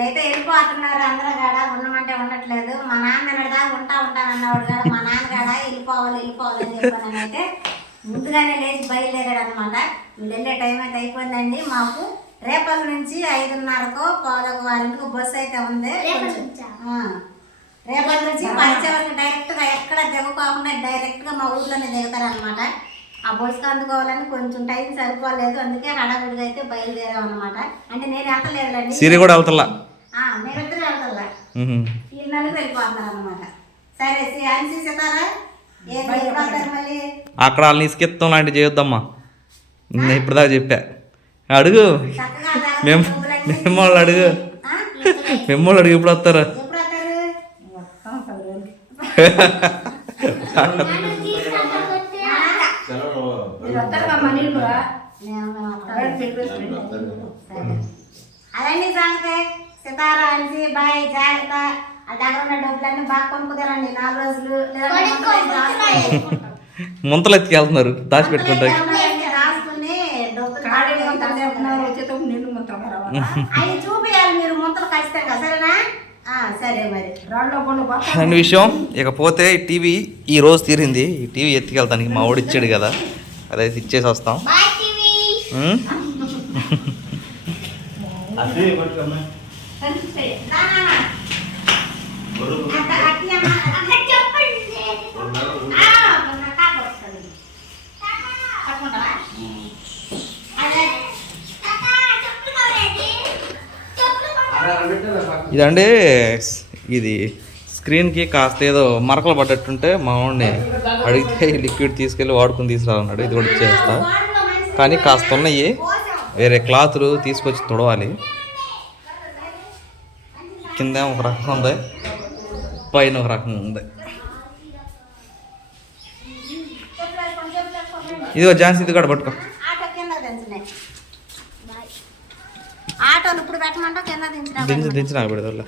వీళ్ళైతే వెళ్ళిపోతున్నారు అందరూ కాడ. ఉండమంటే ఉండట్లేదు. మా నాన్న నిన్నటిదాకా ఉంటానన్నవాడు కాడ మా నాన్న కాడ వెళ్ళిపోవాలని చెప్పానైతే ముందుగానే లేచి బయలుదేరాడు అనమాట. వీళ్ళు వెళ్ళే టైం అయితే అయిపోయిందండి. మాకు రేపటి నుంచి 5:30కో 4:15కో బస్సు అయితే ఉంది. రేపటి నుంచి పరిచయం డైరెక్ట్గా ఎక్కడ దిగకోకుండా డైరెక్ట్గా మా ఊర్లోనే దిగుతారనమాట. ఆ బస్సుకు అందుకోవాలని కొంచెం టైం సరిపోలేదు. అందుకే హడావిడిగా అయితే బయలుదేరాం అనమాట. అంటే నేను వెళ్తలేదులేండి, సిరి కూడా వెళ్తలా, మీరిద్దరు వెళ్తలా, ఈ నలుగురు వెళ్ళిపోతున్నారు అనమాట. సరే అని సీతారా మళ్ళీ అక్కడ వాళ్ళని ఇసుకెత్తాం లాంటివి చేయొద్దమ్మా. నేను ఇప్పుడు దాకా చెప్పా. అడుగు మిమ్మల్ని అడుగు మిమ్మల్ని అడుగు ఇప్పుడు వస్తారు. అదండి సంగతి. సితారా అని బాయ్, జాగ్రత్త. ఆ దగ్గర ఉన్న డబ్బులన్నీ బాగా కొనుక్కుతారండి 4 రోజులు. ముంతలు ఎత్తుకెళ్తున్నారు దాచిపెట్టుకుంటా. రాసుకుని అవి చూపించాలి మీరు ముంతలు ఖచ్చితంగా. సరేనా? సరే మరి అనే విషయం. ఇకపోతే ఈ టీవీ ఈ రోజు తీరింది. ఈ టీవీ ఎత్తుకెళ్తానికి మా వాడు ఇచ్చాడు కదా, అదైతే ఇచ్చేసి వస్తాం. ఇదండి ఇది స్క్రీన్కి కాస్త ఏదో మరకలు పడ్డట్టుంటే మా వాడిని అడిగితే లిక్విడ్ తీసుకెళ్ళి వాడుకుని తీసుకురాన్నాడు. ఇది కూడా చేస్తా, కానీ కాస్త ఉన్నాయి. వేరే క్లాతులు తీసుకొచ్చి తుడవాలి. కింద ఒక రకం ఉంది, పైన ఒక రకం ఉంది. ఇదిగో ఝాన్సీ ఇది కూడా పట్టుకో. ఆటోలు ఇప్పుడు పెట్టమంటా కింద దించిన పెడతా.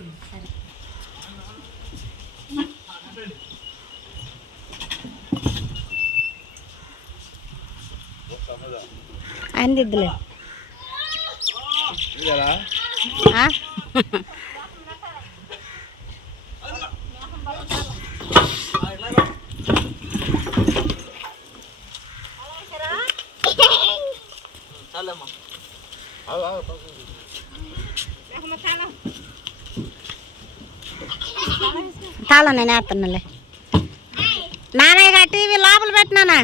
అందిద్దులే తాళ నేను వేస్తున్నాలే. నాన్నయ్య టీవీ లోపల పెట్టినానా?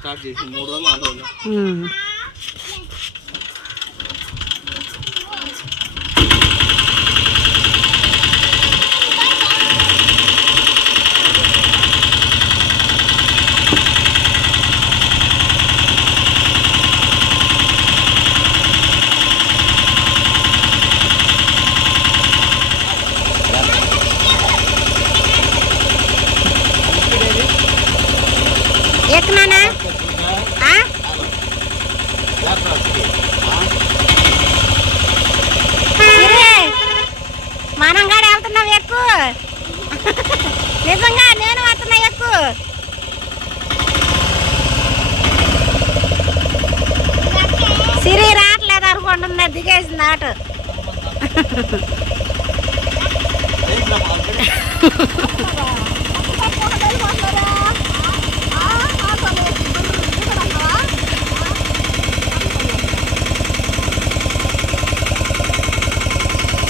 స్టార్ట్ చేసి 3 రోజులు 6 రోజులు. ఎక్కనా మనం కూడా వెళ్తున్నావు ఎక్కువ. నిజంగా నేను వస్తున్నా ఎక్కువ. సిరి రావట్లేదు అనుకుంటున్నా, దిగేసింది ఆటో.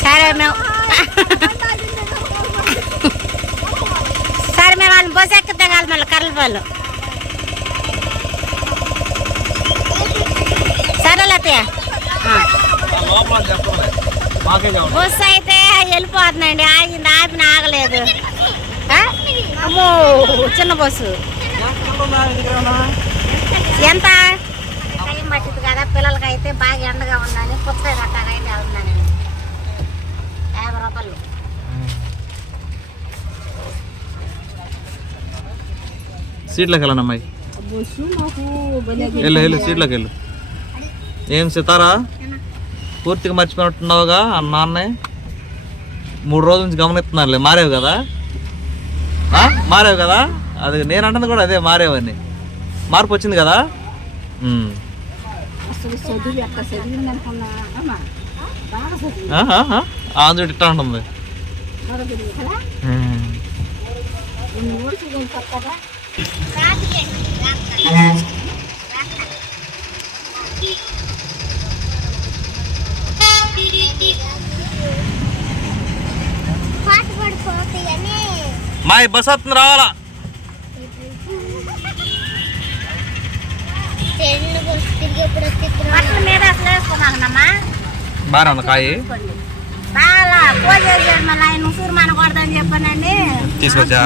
సరే మేము వాళ్ళని బస్సు ఎక్కితే కాదు మళ్ళీ కర్రలపాలు. సరే అత్తయ్య, బస్సు అయితే వెళ్ళిపోతుందండి. ఆగింది, ఆపిన ఆగలేదు. అమ్మో చిన్న బస్సు ఎంత టైం పట్టింది కదా. పిల్లలకైతే బాగా ఎండగా ఉందని పుచ్చకాయ కట్టాకైతే వెళ్తున్నానండి. 50 రూపాయలు. సీట్లోకి వెళ్ళండి అమ్మాయి, వెళ్ళు సీట్లోకి వెళ్ళు. ఏం సితారా పూర్తిగా మర్చిపోయినట్టున్నావుగా నాన్నే 3 రోజుల నుంచి గమనిస్తున్నారులే. మారేవు కదా, మారేవు కదా. అది నేను అంటుంది కూడా అదే, మారేవని. మార్పు వచ్చింది కదా. ఆంధ్రుడు ఇట్టా ఉంటుంది. మా బస్ వస్తుంది, రావాలా? బాగా ఉంది కాయ. ముసూరు మనకూడదని చెప్పానండి, తీసుకొచ్చా.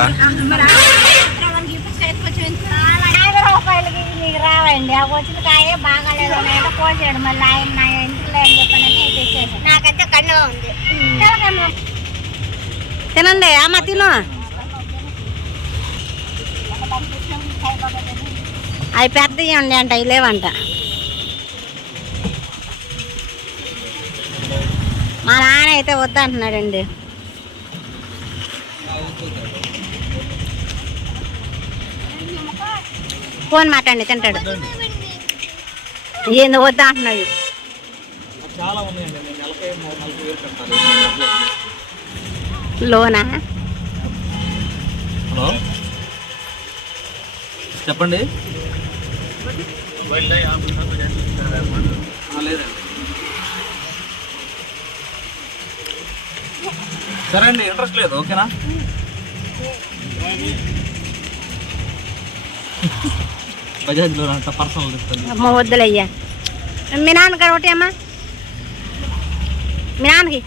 రూపాయలకి మీకు రావండి. ఆ వచ్చిన కాయ బాగాలేదు కోసాడు. మళ్ళీ ఆయన నా ఇంటికి లేని చెప్పానని తెచ్చేసాడు. నాకైతే కన్నుగా ఉంది. తినండి అమ్మ, తిను. అవి పెద్దవి ఉండి అంట, అవి లేవంట. మా నాన్న అయితే వద్దంటున్నాడండి. ఫోన్ మాట్లాడి తింటాడు. ఏంది వద్దా అంటున్నాడు. లోనా? హలో చెప్పండి. సరే అండి, ఇంట్రెస్ట్ లేదు. ఓకేనా? బజాజ్లో అంట పర్సనల్ ఇస్తుంది. అమ్మ వద్దులయ్యా. మీ నాన్నగారు ఒకటి అమ్మా, మీ నాన్నకి.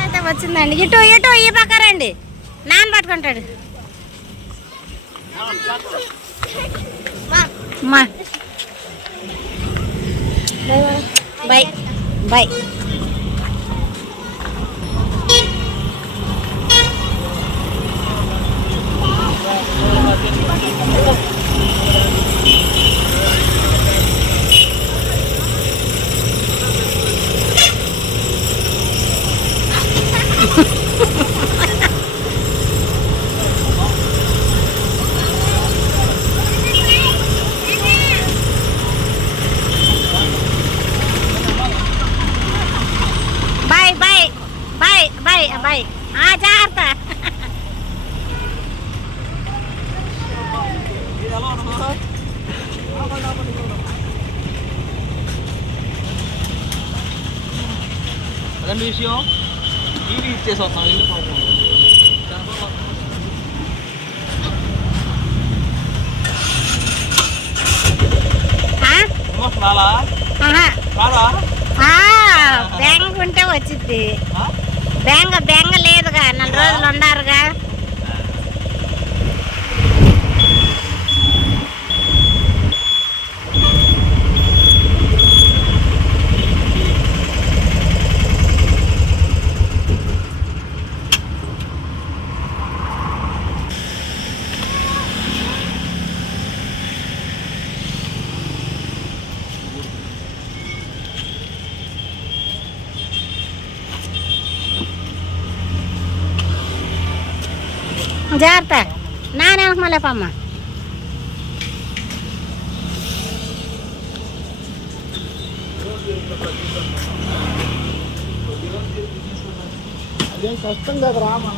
అయితే వచ్చిందండి. ఇటు ఇటు ఈ పక్క రండి, నాన్న పట్టుకుంటాడు. Bye bye. బాయ్. జాగ్రత్త. అదండి విషయం. టీవీ ఇచ్చేసి వస్తాం. బెంగ ఉంటే వచ్చింది. బెంగ లేదుగా, 4 రోజులు ఉండారుగా. జాగ్రత్త. నాన్న మళ్ళీ పమ్మ. అదేం కష్టం కదా రామా.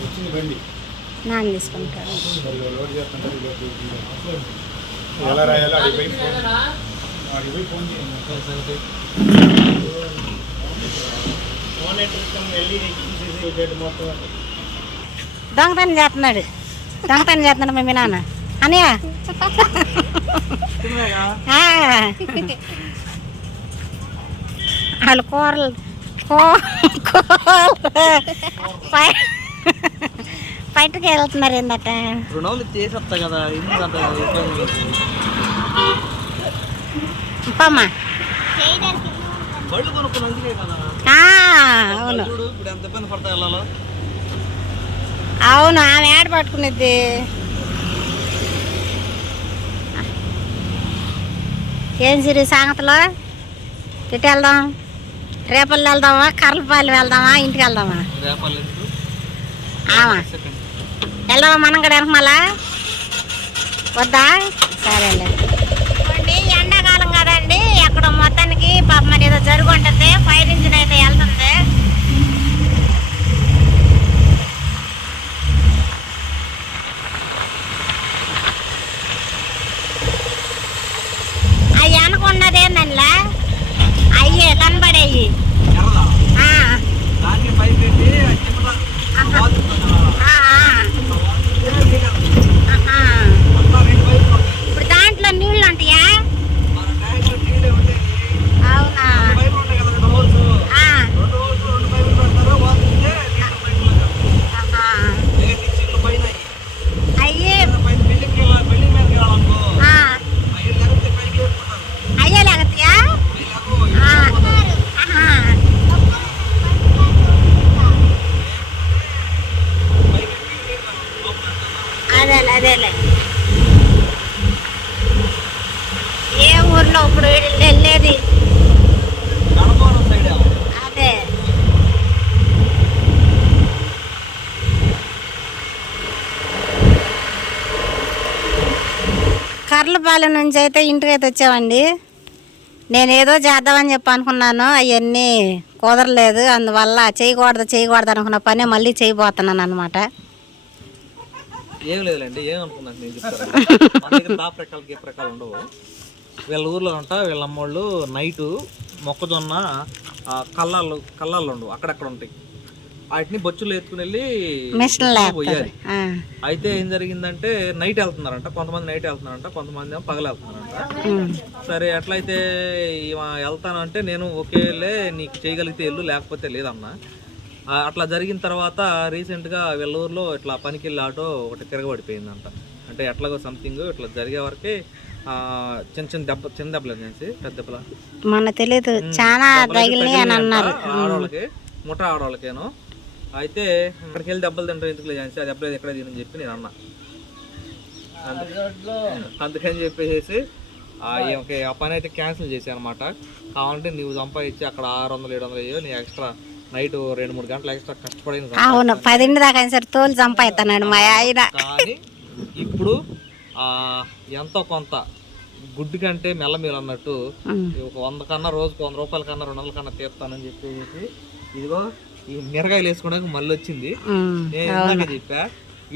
వచ్చింది బండి, నాన్న తీసుకుంటాడు. ఎలా రాయాలో అడిగిపోయి ఫోన్ చేయండి. దొంగతనం చేస్తున్నాడు మీ నాన్న అన్నయ్య. వాళ్ళు బయటకు వెళ్తున్నారు ఏందట రుణాలు చేసేస్తా కదా పమ్మా బళ్ళు కొనుక్కున్నందుకే కదా అవును ఇప్పుడు ఎంత ఇబ్బంది పడతా వెళ్ళాలో. అవును ఆమె ఏడ పట్టుకునేది. ఏం సిరి సంగతిలో ఇటు వెళ్దాం, రేపల్లి వెళ్దామా, కర్లపాలెం వెళ్దామా, ఇంటికి వెళ్దామా? వెళ్దామా మనం కూడా వెనక మళ్ళా వద్దా? సరేలే. ఎండాకాలం కదండి, అక్కడ మొత్తానికి పాపం ఏదో జరుగు ఉంటుంది, ఫైర్ ఇంజిన్ అయితే వెళ్తుంది. అవి అనుకున్నది ఏందండిలా, అయ్యే కనబడేవి. ఇప్పుడు దాంట్లో నీళ్ళు ఉంటాయా? అవునా? అయ్యే అయ్యే లేగతాయా? అదేలే అదేలే. ఏ ఊర్లో ఇప్పుడు వెళ్ళేది? అదే కర్లపాలెం నుంచి అయితే ఇంటికి అయితే వచ్చామండి. నేను ఏదో చేద్దామని చెప్పి అనుకున్నాను, అవన్నీ కుదరలేదు. అందువల్ల చేయకూడదు అనుకున్న పనే మళ్ళీ చేయబోతున్నాను అనమాట. ఏం లేదులేండి, ఏమనుకున్నాను నేను చెప్తాను. మన దగ్గర దాపరకాలు ఉండవు. వీళ్ళ ఊర్లో అంట వీళ్ళ అమ్మోళ్ళు నైటు మొక్కజొన్న కళ్ళాళ్ళు ఉండవు, అక్కడక్కడ ఉంటాయి. వాటిని బొచ్చులు ఎత్తుకుని వెళ్ళి పోయాలి. అయితే ఏం జరిగిందంటే నైట్ వెళ్తున్నారంట, కొంతమంది నైట్ వెళ్తున్నారంట, కొంతమంది ఏమో పగలు వెళ్తున్నారంట. సరే ఎట్లయితే వెళ్తానంటే నేను ఒకేలే నీకు చేయగలిగితే వెళ్ళు, లేకపోతే లేదన్నా. అట్లా జరిగిన తర్వాత రీసెంట్గా వీళ్ళ ఊర్లో ఇట్లా పనికి వెళ్ళి ఆటో ఒకటి తిరగబడిపోయిందంట. అంటే ఎట్లాగో సంథింగ్ ఇట్లా జరిగే వరకే చిన్న దెబ్బలు అనేసి పెద్ద దెబ్బల మన తెలియదు, చాలా ఆడవాళ్ళకి ముఠా ఆడవాళ్ళకేనో. అయితే అక్కడికి వెళ్ళి దెబ్బలు తింటారు ఎందుకు లేదు అనేసి, ఆ దెబ్బలు ఎక్కడ తినని చెప్పి నేను అన్నా. అందుకని చెప్పేసి ఆ పని అయితే క్యాన్సిల్ చేశాను అనమాట. కావాలంటే నువ్వు సంపాదించి అక్కడ 600-700 అయ్యో నీ ఎక్స్ట్రా నైట్ 2-3 గంటలు ఎక్స్ట్రా కష్టపడి 10 దాకా సార్ తోలు సంపాదిస్తున్నాడు మా ఆయన. కానీ ఇప్పుడు ఎంతో కొంత గుడ్డు కంటే మెల్లమీరు అన్నట్టు ఒక 100 కన్నా రోజుకు 100 రూపాయల కన్నా 200 కన్నా తీస్తానని చెప్పేసి ఇదిగో ఈ మిరగాయలు వేసుకోవడానికి మళ్ళీ వచ్చింది. నేను ఇందాక చెప్పా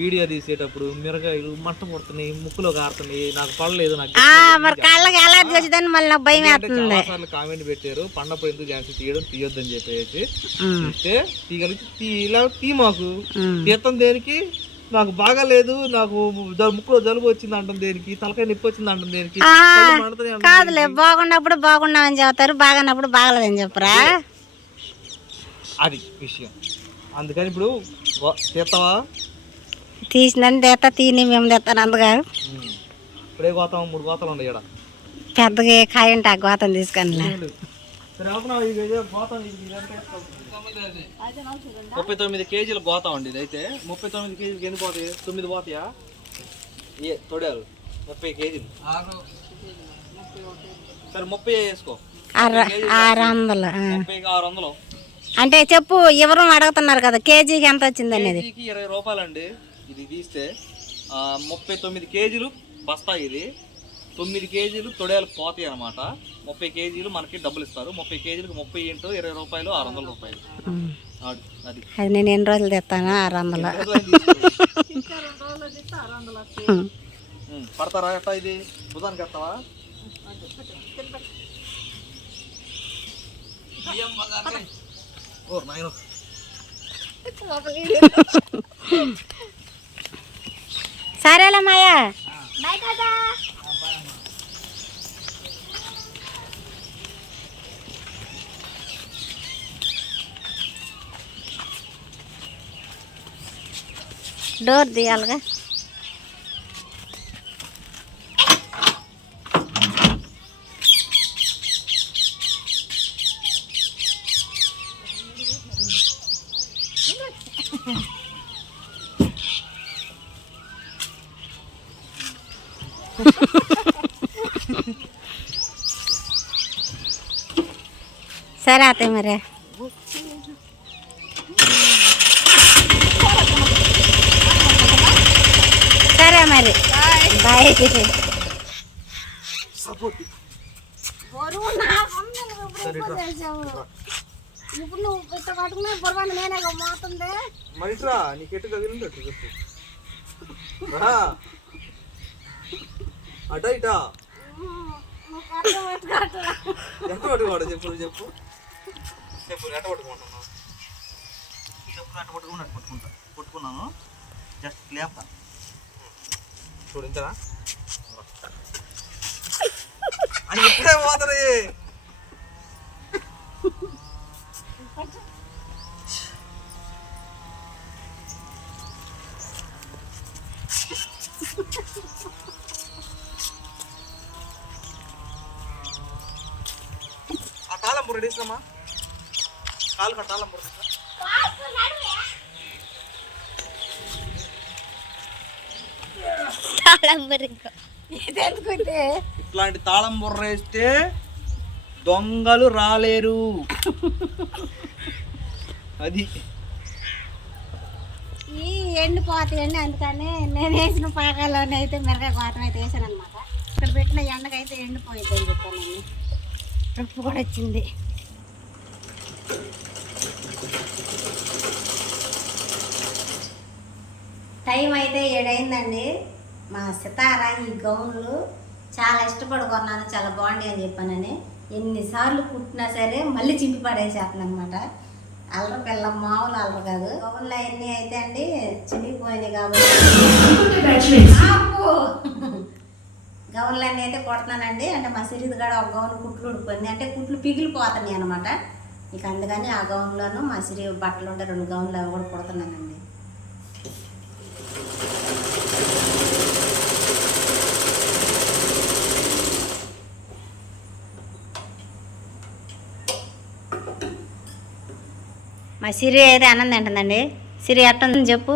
వీడియో తీసేటప్పుడు మిరగాయలు మంట పడుతున్నాయి, ముక్కులో కారుతున్నాయి, నాకు పడలేదు, నాకు చాలాసార్లు కామెంట్ పెట్టారు పండప్పుడు ఎందుకు ఛాన్స్ తీయొద్దని చెప్పేసి. తీగలిగి మాకు తీర్థం దేనికి, నాకు బాగాలేదు, నాకు ముక్కులో జలుబు వచ్చింది అంటుంది దేనికి, తలకాయ నొప్పి వచ్చింది అంటుంది దేనికి. కాదులే, బాగున్నప్పుడు బాగున్నామని చెప్తారు, బాగున్నప్పుడు బాగలేదని చెప్పరా, అది విషయం. అందుకని ఇప్పుడు తీస్తావా? తీసినని తెస్తా, తిని మేము తెస్తాను. అందుగా ఇప్పుడే గోతం 3 గోతాలు ఉన్నాయి ఇక్కడ పెద్దగా కాయ ఉంటే ఆ గోతం తీసుకొని 39 కేజీల గోతం అండి. ఇది అయితే 39 కేజీలకి ఎన్ని పోతాయి? 9 పోతాయా? తొడాలు 30 కేజీలు. సరే 30 వేసుకో, 600. 600 అంటే చెప్పు, ఎవరు అడుగుతున్నారు కదా కేజీకి ఎంత వచ్చింది అనేది. 20 రూపాయలండి ఇది తీస్తే. 39 కేజీలు బస్తా ఇది. 9 కేజీలు తొడేలు పోతాయి అనమాట. 30 కేజీలు మనకి డబ్బులు ఇస్తారు. 30 కేజీలకు 30 × 20 రూపాయలు, 600 రూపాయలు. అది నేను ఎన్ని రోజులు తెస్తాను? 600 పడతారా? ఎట్టా ఇది బుధానికి వస్తావా? ఓ నాయన సరేలే మాయా. డోర్ తీయాలిగా. సరే అత్తయ్య మరి. సరే మరి బాయ్. ఇప్పుడు నువ్వు పెట్ట పట్టుకున్నా బొరవాడిని నేనే మోతుంది. మనిషిరా నీకు ఎటు కదిలింది అటు చెప్పు. అట ఇటా ఎంత పట్టుకోడు చెప్పు చెప్పు చెప్పు. ఎట్ట పట్టుకుంటున్నావు చెప్పు. ఎట్ట పట్టుకుని అట్టు పట్టుకున్నాను. జస్ట్ లేపా చూడు ఇంతనా అని ఇప్పుడే పోతుంది. ఆ తాళం బుర్ర తీసినమ్మా. కాలు తాళం బుర్ర ఇట్లాంటి తాళం బుర్ర వేస్తే దొంగలు రాలేరు. అది ఈ ఎండిపోతాయండి. అందుకని నేను వేసిన పాకాల్లోనే అయితే మిరకాయ కోతం అయితే వేసాను అనమాట. ఇక్కడ పెట్టిన ఎండకైతే ఎండిపోయింది అని చెప్పానండి. ట్రిప్ కూడా వచ్చింది. టైం అయితే 7 అయిందండి. మా సితార ఈ గౌన్లు చాలా ఇష్టపడి కొన్నాను, చాలా బాగుంది అని చెప్పానని. ఎన్నిసార్లు కుట్టినా సరే మళ్ళీ చింపి పడేసేస్తాను అనమాట. అల్లరి పిల్ల మామూలు అల్లరి కాదు. గౌన్లు అవన్నీ అయితే అండి చినిగిపోయినాయి కాబట్టి గౌన్లన్నీ అయితే కొడుతున్నానండి. అంటే మా సిరిది కూడా ఒక గౌన్ కుట్లు ఊడిపోయింది, అంటే కుట్లు పిగిలిపోతున్నాయి అనమాట. ఇక అందుకని ఆ గౌన్లోనూ మా సిరి బట్టలు ఉంటే 2 గౌన్లు అవి కూడా కుడుతున్నానండి. మా సిరి అయితే ఆనందం అంటుందండి. సిరి ఎట్టుందని చెప్పు.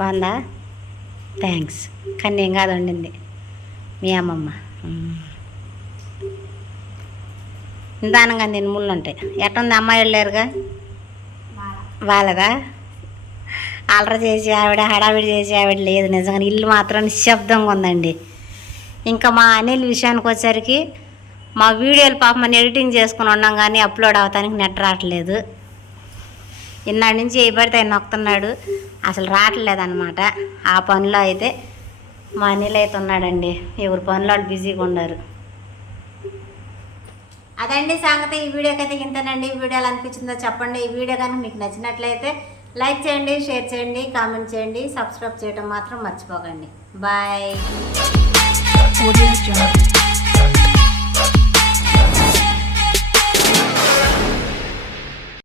బాగుందా? థ్యాంక్స్. కానీ ఏం కాదు వండింది మీ అమ్మమ్మ. నిదానంగా దీని ముళ్ళు ఉంటాయి. ఎట్టుంది అమ్మాయి వెళ్ళారుగా వాళ్ళదా? అల్లరి చేసి ఆవిడ హడావిడి చేసి ఆవిడ లేదు. నిజంగా ఇల్లు మాత్రం నిశ్శబ్దంగా ఉందండి. ఇంకా మా అనిల్ విషయానికి వచ్చేసరికి మా వీడియోలు పాపం మనం ఎడిటింగ్ చేసుకుని ఉన్నాం కానీ అప్లోడ్ అవటానికి నెట్ రావట్లేదు. ఇన్నాడి నుంచి ఏ పడితే ఆయన నొక్కుతున్నాడు, అసలు రావట్లేదు అనమాట. ఆ పనిలో అయితే మా అనిల్ అయితే ఉన్నాడండి. ఎవరి పనిలో వాళ్ళు బిజీగా ఉన్నారు. అదండి సంగతి. ఈ వీడియోకి అయితే ఇంతేనండి. ఈ వీడియోలు అనిపించిందో చెప్పండి. ఈ వీడియో కానీ మీకు నచ్చినట్లయితే లైక్ చేయండి, షేర్ చేయండి, కామెంట్ చేయండి, సబ్స్క్రైబ్ చేయడం మాత్రం మర్చిపోకండి. బాయ్.